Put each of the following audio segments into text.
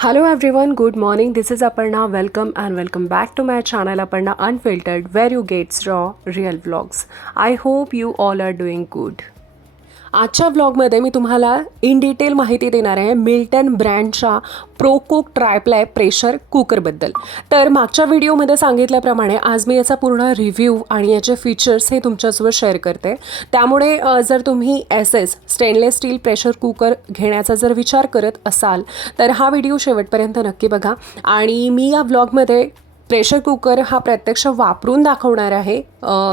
Hello everyone, good morning. This is Aparna. Welcome and welcome back to my channel Aparna Unfiltered, where you get raw, real vlogs. I hope you all are doing good. आजच्या व्लॉगमध्ये मी तुम्हाला in detail माहिती देणार आहे Milton ब्रँडच्या प्रोकुक tri-ply pressure कुकरबद्दल. तर मागच्या व्हिडिओमध्ये सांगितल्याप्रमाणे आज मी याचा पूर्ण रिव्ह्यू आणि याचे फीचर्स हे तुमच्यासोबत शेअर करते. त्यामुळे जर तुम्ही SS stainless steel pressure cooker घेण्याचा जर विचार करत असाल तर हा व्हिडिओ शेवटपर्यंत नक्की बघा. आणि मी या व्लॉगमध्ये प्रेशर कुकर हा प्रत्यक्ष वापरून दाखवणार आहे,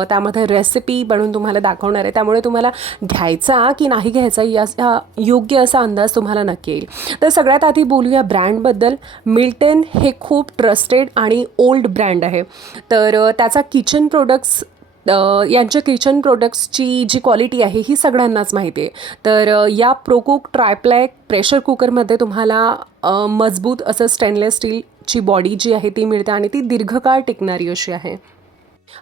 त्यामध्ये रेसिपी बनवून तुम्हाला दाखवणार आहे. त्यामुळे तुम्हाला घ्यायचा की नाही घ्यायचा या योग्य असा अंदाज तुम्हाला नक्की येईल. तर सगळ्यात आधी बोलूया ब्रँडबद्दल. मिल्टन हे खूप ट्रस्टेड आणि ओल्ड ब्रँड आहे. तर त्याचा किचन प्रोडक्ट्स यांच्या किचन प्रोडक्ट्सची जी क्वालिटी आहे ही सगळ्यांनाच माहिती आहे. तर या प्रोकुक ट्रायप्लाय प्रेशर कुकरमध्ये तुम्हाला मजबूत असं स्टेनलेस स्टीलची बॉडी जी आहे ती मिळते आणि ती दीर्घकाळ टिकणारी अशी आहे.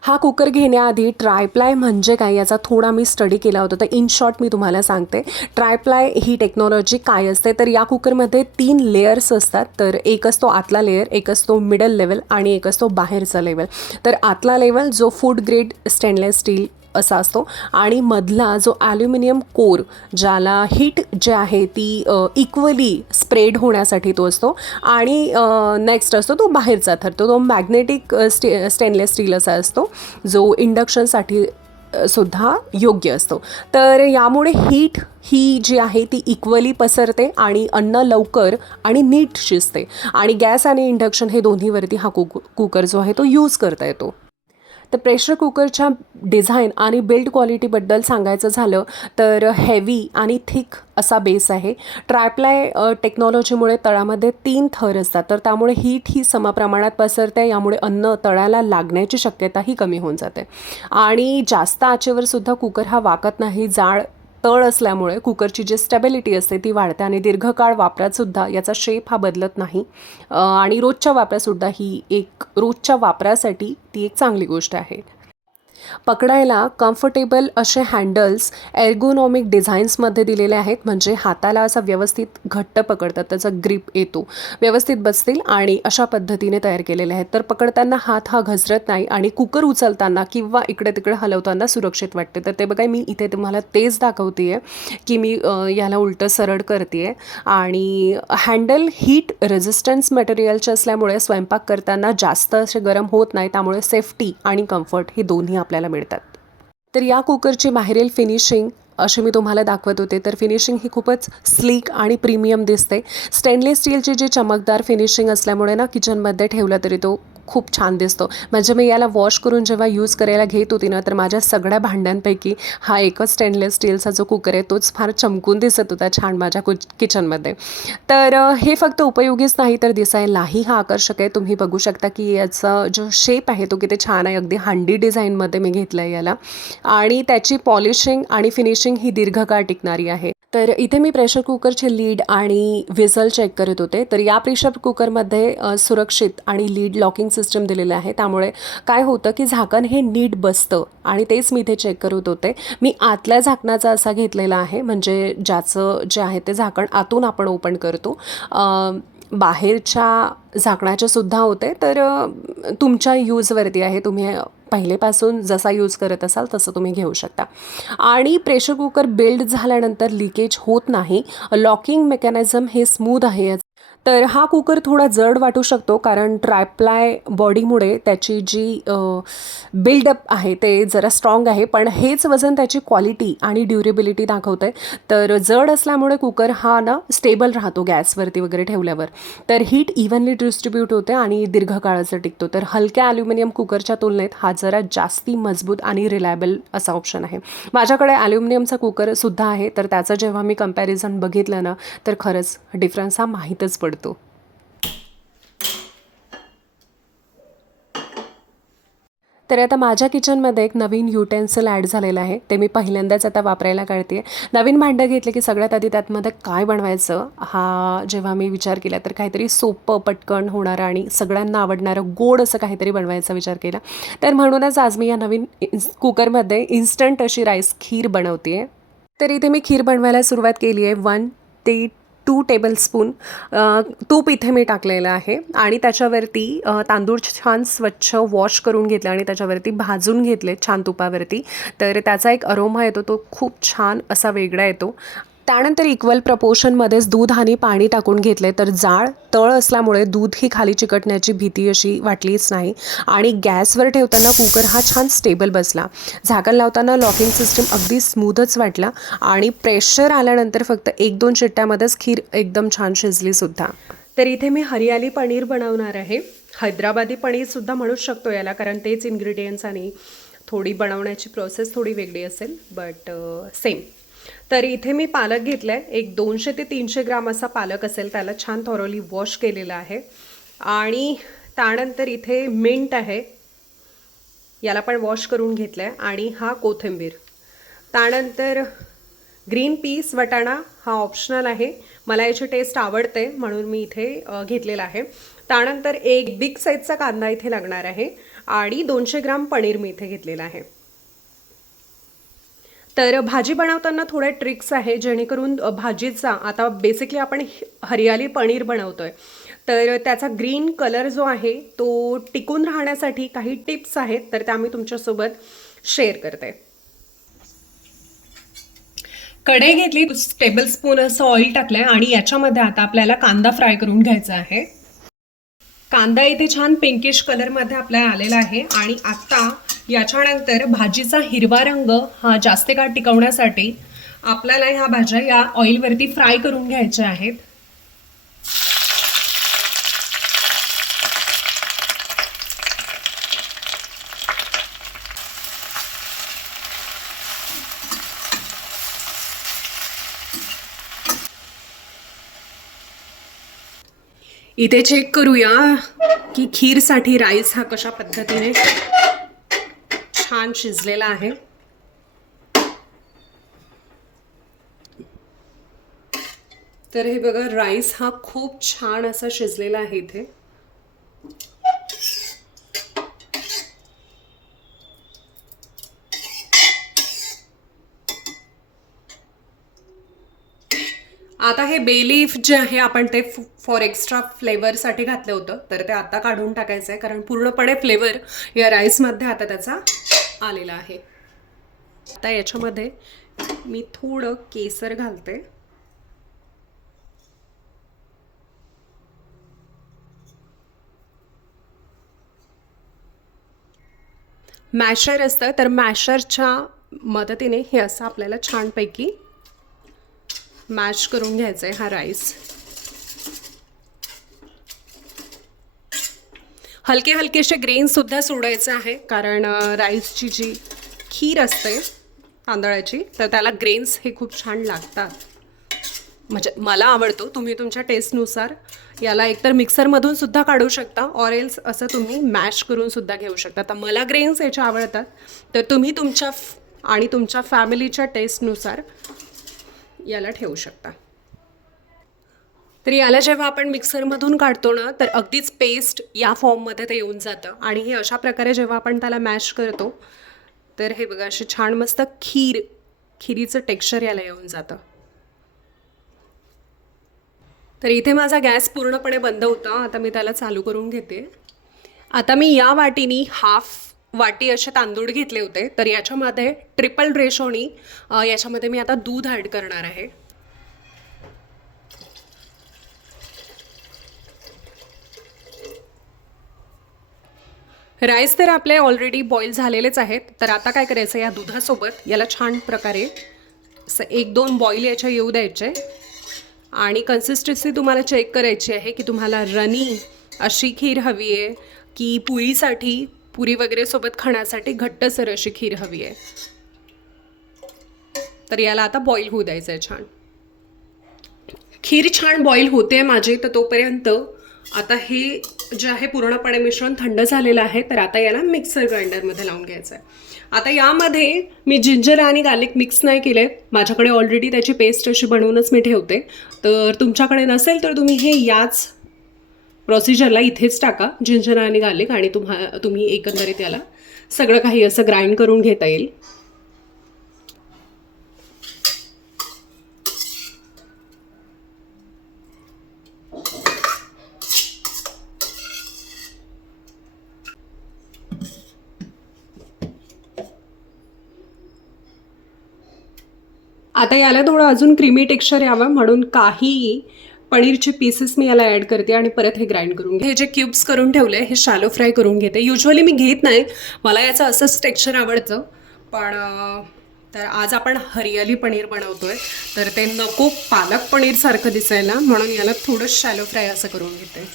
हा कुकर घेण्याआधी ट्रायप्लाय म्हणजे काय याचा थोडा मी स्टडी केला होता. तर इन शॉर्ट मी तुम्हाला सांगते ट्रायप्लाय ही टेक्नॉलॉजी काय असते. तर या कुकरमध्ये 3 लेयर्स असतात. तर एक असतो आतला लेअर, एक असतो मिडल लेवल आणि एक असतो बाहेरचा लेवल. तर आतला लेवल जो फूड ग्रेड स्टेनलेस स्टील असा असतो आणि मधला जो ॲल्युमिनियम कोर ज्याला हीट जे आहे ती इक्वली स्प्रेड होण्यासाठी तो असतो. आणि नेक्स्ट असतो तो बाहेरचा थर, तो मॅग्नेटिक स्टेनलेस स्टील असा असतो जो इंडक्शनसाठी सुद्धा योग्य असतो. तर यामुळे हीट ही जी आहे ती इक्वली पसरते आणि अन्न लवकर आणि नीट शिजते. आणि गॅस आणि इंडक्शन हे दोन्हीवरती हा कुकर जो आहे तो यूज करता येतो. तर प्रेशर कुकरच्या डिझाईन आणि बिल्ड क्वालिटीबद्दल सांगायचं झालं तर हेवी आणि थिक असा बेस आहे. ट्रायप्लाय टेक्नॉलॉजीमुळे तळामध्ये 3 थर असतात. तर त्यामुळे हीट ही समप्रमाणात पसरते. यामुळे अन्न तळाला लागण्याची शक्यताही कमी होऊन जाते. आणि जास्त आचेवर सुद्धा कुकर हा वाकत नाही. जाड तळ असल्यामुळे कुकरची जी स्टेबिलिटी असते ती वाढते आणि दीर्घकाळ वापरातसुद्धा याचा शेप हा बदलत नाही. आणि रोजच्या वापरासाठी ती एक चांगली गोष्ट आहे. पकडायला कम्फर्टेबल असे हँडल्स एर्गोनॉमिक डिझाईन्समध्ये दिलेले आहेत. म्हणजे हाताला असा व्यवस्थित घट्ट पकडतात, त्याचा ग्रिप येतो, व्यवस्थित बसतील आणि अशा पद्धतीने तयार केलेले आहेत. तर पकडताना हात हा घसरत नाही आणि कुकर उचलताना किंवा इकडे तिकडे हलवताना सुरक्षित वाटते. तर ते बघा मी इथे तुम्हाला तेच दाखवते आहे की मी याला उलटं सरळ करते आहे. आणि हँडल हीट रेझिस्टन्स मटेरियलचे असल्यामुळे स्वयंपाक करताना जास्त असे गरम होत नाही. त्यामुळे सेफ्टी आणि कम्फर्ट हे दोन्ही आपल्याला मिळतात. तर या कुकरची बाहेरील फिनिशिंग अशी मी तुम्हाला दाखवत होते. तर फिनिशिंग ही खूपच स्लीक आणि प्रीमियम दिसते. स्टेनलेस स्टीलची जी चमकदार फिनिशिंग असल्यामुळे ना किचनमध्ये ठेवला तरी तो खूप छान दिसतो. म्हणजे मी याला वॉश करून जेव्हा यूज करायला घेत होती ना तर माझ्या सगळ्या भांड्यांपैकी हा एकच स्टेनलेस स्टीलचा जो कुकर आहे तोच फार चमकून दिसत होता छान माझ्या किचनमध्ये. तर हे फक्त उपयोगीच नाही तर दिसायलाही हा आकर्षक आहे. तुम्ही बघू शकता की याचा जो शेप आहे तो किती छान आहे. अगदी हंडी डिझाईनमध्ये मी घेतलं आहे याला. आणि त्याची पॉलिशिंग आणि फिनिशिंग ही दीर्घकाळ टिकणारी आहे. तर इथे मी प्रेशर कुकरचे लीड आणि व्हिसल चेक करत होते. तर या प्रेशर कुकरमध्ये सुरक्षित आणि लीड लॉकिंग सिस्टम दिलेलं आहे. त्यामुळे काय होतं की झाकण हे नीट बसतं आणि तेच मी इथे चेक करत होते. मी आतल्या झाकणाचा असा घेतलेला आहे म्हणजे ज्याचं जे आहे ते झाकण आतून आपण ओपन करतो. बाहेरच्या झाकणाचे सुद्धा होते. तर तुमच्या यूजवरती आहे. तुम्ही पहिलेपासून जसा यूज करत असाल तसं तुम्ही घेऊ शकता. आणि प्रेशर कुकर बिल्ड झाल्यानंतर लिकेज होत नाही. लॉकिंग मेकॅनिझम हे स्मूथ आहे. तर हा कुकर थोडा जड वाटू शकतो कारण ट्रायप्लाय बॉडीमुळे त्याची जी बिल्डअप आहे ते जरा स्ट्रॉंग आहे. पण हेच वजन त्याची क्वालिटी आणि ड्युरेबिलिटी दाखवतं आहे. तर जड असल्यामुळे कुकर हा ना स्टेबल राहतो गॅसवरती वगैरे ठेवल्यावर. तर हीट इव्हनली डिस्ट्रीब्यूट होते आणि दीर्घकाळाचं टिकतो. तर हलक्या ॲल्युमिनियम कुकरच्या तुलनेत हा जरा जास्ती मजबूत आणि रिलायबल असा ऑप्शन आहे. माझ्याकडे ॲल्युमिनियमचा कुकरसुद्धा आहे. तर त्याचं जेव्हा मी कंपॅरिझन बघितलं ना तर खरंच डिफरन्स हा माहीतच पडतो. तर आता माझ्या किचनमध्ये एक नवीन युटेन्सिल ॲड झालेलं आहे. ते मी पहिल्यांदाच आता वापरायला काढते आहे. नवीन भांडं घेतलं की सगळ्यात आधी त्यातमध्ये काय बनवायचं हा जेव्हा मी विचार केला तर काहीतरी सोपं पटकन होणारं आणि सगळ्यांना आवडणारं गोड असं काहीतरी बनवायचा विचार केला. तर म्हणूनच आज मी या नवीन कुकरमध्ये इन्स्टंट अशी राईस खीर बनवते आहे. तर इथे मी खीर बनवायला सुरुवात केली आहे. 1 ते 2 टेबलस्पून तूप इथे मी टाकलेलं आहे आणि त्याच्यावरती तांदूळ छान स्वच्छ वॉश करून घेतले आणि त्याच्यावरती भाजून घेतले छान तुपावरती. तर त्याचा एक अरोमा येतो, तो खूप छान असा वेगळा येतो. त्यानंतर इक्वल प्रपोर्शनमध्येच दूध आणि पाणी टाकून घेतले. तर जाड तळ असल्यामुळे दूधही खाली चिकटण्याची भीती अशी वाटलीच नाही आणि गॅसवर ठेवताना कुकर हा छान स्टेबल बसला. झाकण लावताना लॉकिंग सिस्टम अगदी स्मूथच वाटला आणि प्रेशर आल्यानंतर फक्त 1-2 शिट्ट्यामध्येच खीर एकदम छान शिजलीसुद्धा. तर इथे मी हरियाली पनीर बनवणार आहे. हैदराबादी पनीरसुद्धा म्हणूच शकतो याला, कारण तेच इन्ग्रेडियंट्स आणि थोडी बनवण्याची प्रोसेस थोडी वेगळी असेल, बट सेम. तर इथे मी पालक घेतला आहे. एक 200 ते 300 ग्राम असा पालक असेल. त्याला छान थॉरोली वॉश केलेला आहे. आणि त्यानंतर इथे मिंट आहे, याला पण वॉश करून घेतलं आहे. आणि हा कोथिंबीर. त्यानंतर ग्रीन पीस वटाणा हा ऑप्शनल आहे, मला याची टेस्ट आवडते म्हणून मी इथे घेतलेला आहे. त्यानंतर एक बिग साईजचा कांदा इथे लागणार आहे आणि 200 ग्राम पनीर मी इथे घेतलेला आहे. तर भाजी बनवताना थोड्या ट्रिक्स आहे, जेणेकरून भाजीचा, आता बेसिकली आपण हरियाली पनीर बनवतोय, तर त्याचा ग्रीन कलर जो आहे तो टिकून राहण्यासाठी काही टिप्स आहेत, तर त्या मी तुमच्यासोबत शेअर करते. कढई घेतली, टेबलस्पून असं ऑइल टाकलंय आणि याच्यामध्ये आता आपल्याला कांदा फ्राय करून घ्यायचा आहे. कांदा इथे छान पिंकिश कलरमध्ये आपल्याला आलेला आहे आणि आता याच्यानंतर भाजीचा हिरवा रंग हा जास्त काळ टिकवण्यासाठी आपल्याला ह्या भाज्या या ऑइलवरती फ्राय करून घ्यायच्या आहेत. इथे चेक करूया की खीरसाठी राईस हा कशा पद्धतीने छान शिजलेला आहे. तर हे बघा, राईस हा खूप छान असा शिजलेला आहे इथे. आता हे बे लीफ जे आहे आपण ते फॉर एक्स्ट्रा फ्लेवरसाठी घातलं होतं, तर ते आता काढून टाकायचं आहे, कारण पूर्णपणे फ्लेवर या राईसमध्ये आता त्याचा आलेला आहे. आता याच्यामध्ये मी थोडं केसर घालते. मॅशर असतं, तर मॅशरच्या मदतीने हे असं आपल्याला छानपैकी मॅश करून घ्यायचं आहे हा राईस. हलके हलकेसे ग्रेन्ससुद्धा सोडायचे आहे, कारण राईसची जी खीर असते तांदळाची, तर त्याला ग्रेन्स हे खूप छान लागतात. म्हणजे मला आवडतो, तुम्ही तुमच्या टेस्टनुसार याला एकतर मिक्सरमधून सुद्धा काढू शकता, ऑर एल्स असं तुम्ही मॅश करून सुद्धा घेऊ शकता. तर मला ग्रेन्स याचे आवडतात, तर तुम्ही तुमच्या आणि तुमच्या फॅमिलीच्या टेस्टनुसार याला ठेवू शकता. तर याला जेव्हा आपण मिक्सरमधून काढतो ना, तर अगदीच पेस्ट या फॉर्ममध्ये ते येऊन जातं. आणि हे अशा प्रकारे जेव्हा आपण त्याला मॅश करतो, तर हे बघा असे छान मस्त खिरीचं टेक्स्चर याला येऊन जातं. तर इथे माझा गॅस पूर्णपणे बंद होता. आता मी त्याला चालू करून घेते. आता मी या वाटीनी हाफ वाटी असे तांदूळ घेतले होते, तर याच्यामध्ये ट्रिपल रेशोनी याच्यामध्ये मी आता दूध ॲड करणार आहे. राईस तर आपले ऑलरेडी बॉईल झालेलेच आहेत. तर आता काय करायचं, या दुधासोबत याला छान प्रकारे असं 1-2 बॉईल याच्या येऊ द्यायचे आणि कन्सिस्टन्सी तुम्हाला चेक करायची आहे की तुम्हाला रनी अशी खीर हवी आहे की पुरी वगैरे सोबत खाण्यासाठी घट्टसर अशी खीर हवी आहे. तर याला आता बॉईल होऊ द्यायचं आहे छान. खीर छान बॉईल होते माझी, तर तोपर्यंत आता हे जे आहे पूर्णपणे मिश्रण थंड झालेलं आहे. तर आता याला मिक्सर ग्राइंडरमध्ये लावून घ्यायचं आहे. आता यामध्ये मी जिंजर आणि गार्लिक मिक्स नाही केले, माझ्याकडे ऑलरेडी त्याची पेस्ट अशी बनवूनच मी ठेवते. तर तुमच्याकडे नसेल तर तुम्ही हे याच प्रोसिजरला इथेच टाका, जिंजर आणि गार्लिक, आणि तुम्ही एकंदरीत याला सगळं काही असं ग्राइंड करून घेता येईल. आता याला थोडं अजून क्रीमी टेक्स्चर यावं म्हणून काही पनीरचे पीसेस मी याला ॲड करते आणि परत हे ग्राइंड करून घे. हे जे क्यूब्स करून ठेवले हे शॅलो फ्राय करून घेते. युजली मी घेत नाही, मला याचं असंच टेक्स्चर आवडतं. पण तर आज आपण हरियाली पनीर बनवतोय, तर ते नको पालक पनीर सारखं दिसायला म्हणून याला थोडं शॅलो फ्राय असं करून घेते.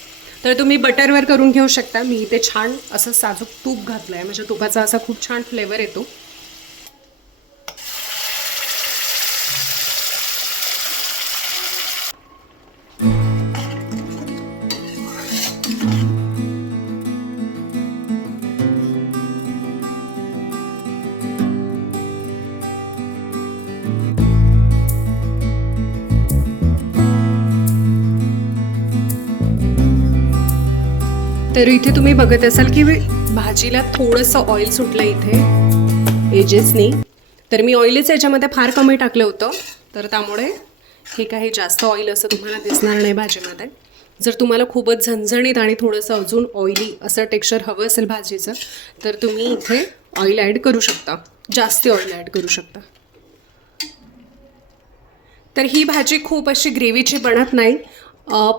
तर तुम्ही बटरवर करून घेऊ शकता. मी इथे छान असं साजूक तूप घातलं आहे, म्हणजे तुपाचा असा खूप छान फ्लेवर येतो. तर इथे तुम्ही बघत असाल की भाजीला थोडंसं ऑइल सुटलं इथे एजेसनी. तर मी ऑइलच याच्यामध्ये फार कमी टाकलं होतं, तर त्यामुळे हे काही जास्त ऑइल असं तुम्हाला दिसणार नाही भाजीमध्ये. जर तुम्हाला खूपच झणझणीत आणि थोडंसं अजून ऑइली असं टेक्स्चर हवं असेल भाजीचं, तर तुम्ही इथे ऑइल ॲड करू शकता, जास्त ऑइल ॲड करू शकता. तर ही भाजी खूप अशी ग्रेव्हीची बनत नाही,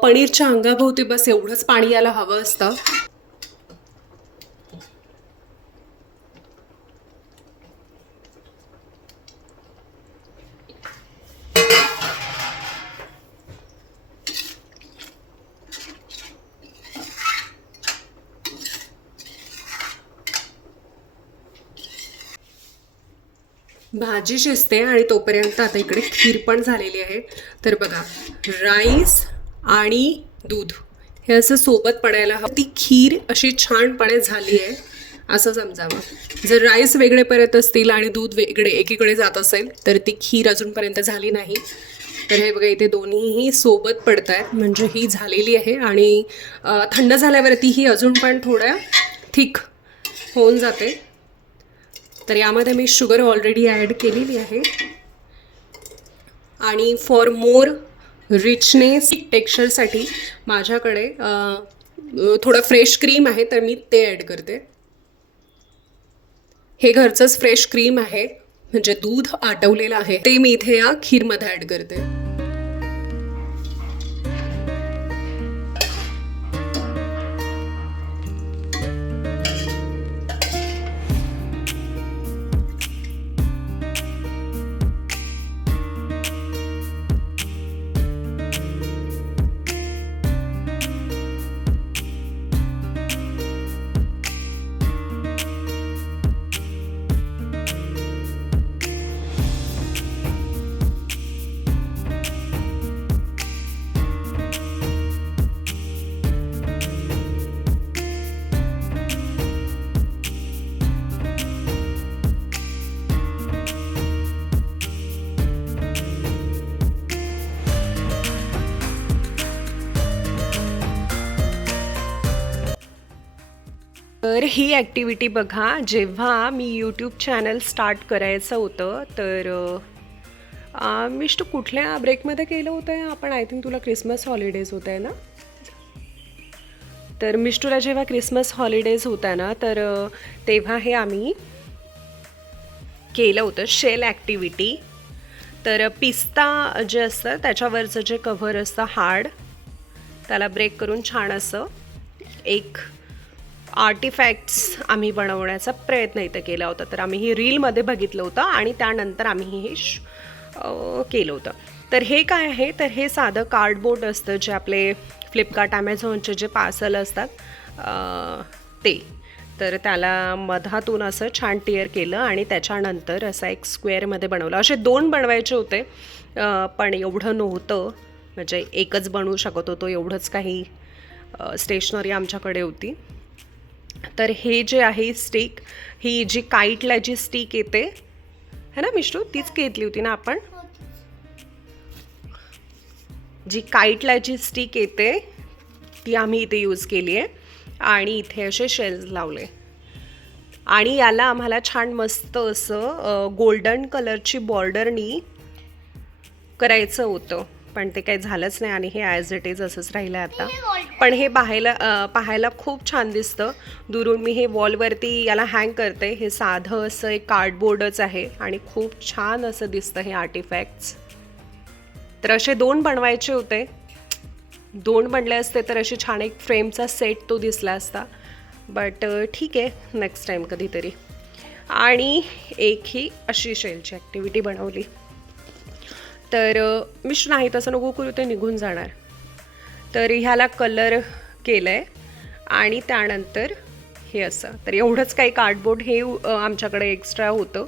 पनीरच्या अंगाभोवती बस एवढंच पाणी याला हवं असतं. भाजी शिजते आणि तोपर्यंत आता इकडे खीर पण झालेली आहे. तर बघा, राईस आणि दूध हे असं सोबत पडायला हवं. ती खीर अशी छानपणे झाली आहे असं समजावं. जर राईस वेगळे परत असतील आणि दूध वेगळे एकीकडे जात असेल तर ती खीर अजूनपर्यंत झाली नाही. तर हे बघा, इथे दोन्हीही सोबत पडत आहेत म्हणजे ही झालेली आहे. आणि थंड झाल्यावरती ही अजून पण थोड्या थिक होऊन जाते. तर यामध्ये मी शुगर ऑलरेडी ॲड केलेली आहे. आणि फॉर मोर रिचनेस टेक्स्चरसाठी माझ्याकडे थोडं फ्रेश क्रीम आहे, तर मी ते ॲड करते. हे घरचंच फ्रेश क्रीम आहे, म्हणजे दूध आटवलेलं आहे, ते मी इथे या खीरमध्ये ॲड करते. तर ही ॲक्टिव्हिटी बघा, जेव्हा मी यूट्यूब चॅनल स्टार्ट करायचं होतं तर मिष्टू कुठल्या ब्रेकमध्ये केलं होतं आपण? आय थिंक तुला क्रिसमस हॉलिडेज होत आहे ना. तर मिष्टूला जेव्हा क्रिसमस हॉलिडेज होता ना, तर तेव्हा हे आम्ही केलं होतं शेल ॲक्टिव्हिटी. तर पिस्ता जे असतं त्याच्यावरचं जे कव्हर असतं हार्ड, त्याला ब्रेक करून छान असं एक आर्टिफॅक्ट्स आम्ही बनवण्याचा प्रयत्न इथं केला होता. तर आम्ही ही रीलमध्ये बघितलं होतं आणि त्यानंतर आम्ही हे केलं होतं. तर हे काय आहे, तर हे साधं कार्डबोर्ड असतं जे आपले फ्लिपकार्ट ॲमेझॉनचे जे पार्सल असतात ते. तर त्याला मधातून असं छान टिअर केलं आणि त्याच्यानंतर असा एक स्क्वेअरमध्ये बनवलं. असे 2 बनवायचे होते, पण एवढं नव्हतं, म्हणजे एकच बनवू शकत होतो, एवढंच काही स्टेशनरी आमच्याकडे होती. तर हे जे आहे स्टिक, ही जी काईटला जी स्टिक येते है ना मिष्टू, तीच घेतली होती ना आपण. जी काईटला जी स्टिक येते ती आम्ही इथे यूज केली आहे आणि इथे असे शेल्स लावले. आणि याला आम्हाला छान मस्त असं गोल्डन कलरची बॉर्डरनी करायचं होतं. पण ते काही झालंच नाही आणि हे ॲज इट इज असंच राहिलं आता. पण हे पाहायला खूप छान दिसतं. दुरून मी हे वॉलवरती याला हँग करते. हे साधं असं एक कार्डबोर्डच आहे आणि खूप छान असं दिसतं हे आर्टिफॅक्ट्स. तर असे 2 बनवायचे होते. 2 बनले असते तर अशी छान एक फ्रेमचा सेट तो दिसला असता. बट ठीक आहे, नेक्स्ट टाईम कधीतरी. आणि एक ही अशी शेलची ॲक्टिव्हिटी बनवली. तर मिश्र नाही तसं नको करू, ते निघून जाणार. तर ह्याला कलर केलं आहे आणि त्यानंतर हे असं. तर एवढंच काही कार्डबोर्ड हे आमच्याकडे एक्स्ट्रा होतं,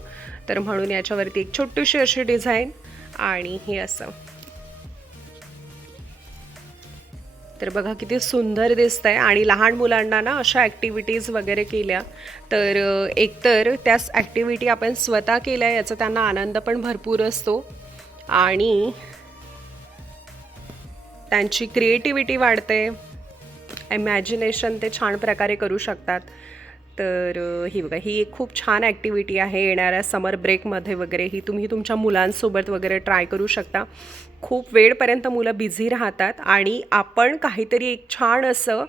तर म्हणून याच्यावरती एक छोटीशी अशी डिझाईन आणि हे असं. तर बघा किती सुंदर दिसतं आहे. आणि लहान मुलांना ना अशा ॲक्टिव्हिटीज वगैरे केल्या तर एकतर त्या ॲक्टिव्हिटी आपण स्वतः केल्या याचा त्यांना आनंद पण भरपूर असतो आणि त्यांची क्रिएटिव्हिटी वाढते, इमॅजिनेशन ते छान प्रकारे करू शकतात. तर ही बघा, ही एक खूप छान ॲक्टिव्हिटी आहे. येणाऱ्या समर ब्रेकमध्ये वगैरे ही तुम्ही तुमच्या मुलांसोबत वगैरे ट्राय करू शकता. खूप वेळपर्यंत मुलं बिझी राहतात आणि आपण काहीतरी एक छान असं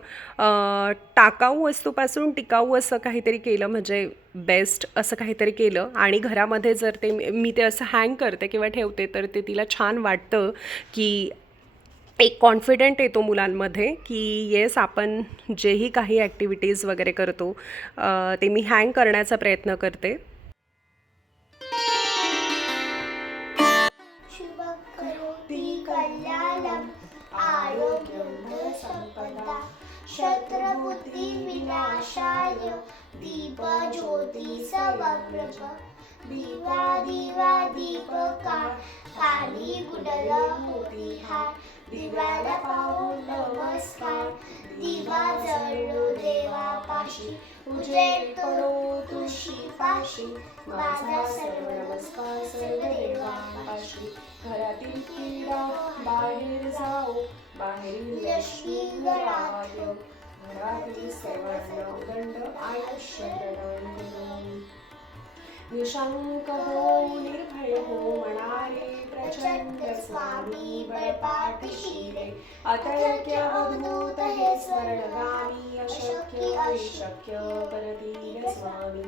टाकाऊ वस्तूपासून टिकाऊ असं काहीतरी केलं म्हणजे बेस्ट असं काहीतरी केलं आणि घरामध्ये जर ते मी ते असं हँग करते किंवा ठेवते तर ते तिला छान वाटतं की एक कॉन्फिडेंट येतो मुलांमध्ये की येस आपण जेही काही ॲक्टिव्हिटीज वगैरे करतो ते मी हँग करण्याचा प्रयत्न करते. शुभकरोति कल्याणं आरोग्यं संपदा शत्रुबुद्धिविनाशाय दीपज्योति समप्रभ दिवा दिवा दीपकार काली गुडल होती हार दिव्याला पाहून नमस्कार दिवा जळलो देवापाशी उजेडतो तुळशी पाशी माझा सर्व नमस्कार सर्व देवापाशी घरातील किडा बाहेर जाओ बाहेरील लक्ष्मी घरात येऊ घरातील सर्वांना उदंड आयुष्य प्रदान निशंक हो निर्भय हो म्हणारे प्रचंड स्वामी बळपाठीशी रे अतर्क्य अद्भुत हे स्वर्णगामी अशक्य अशक्य परतीर स्वामी.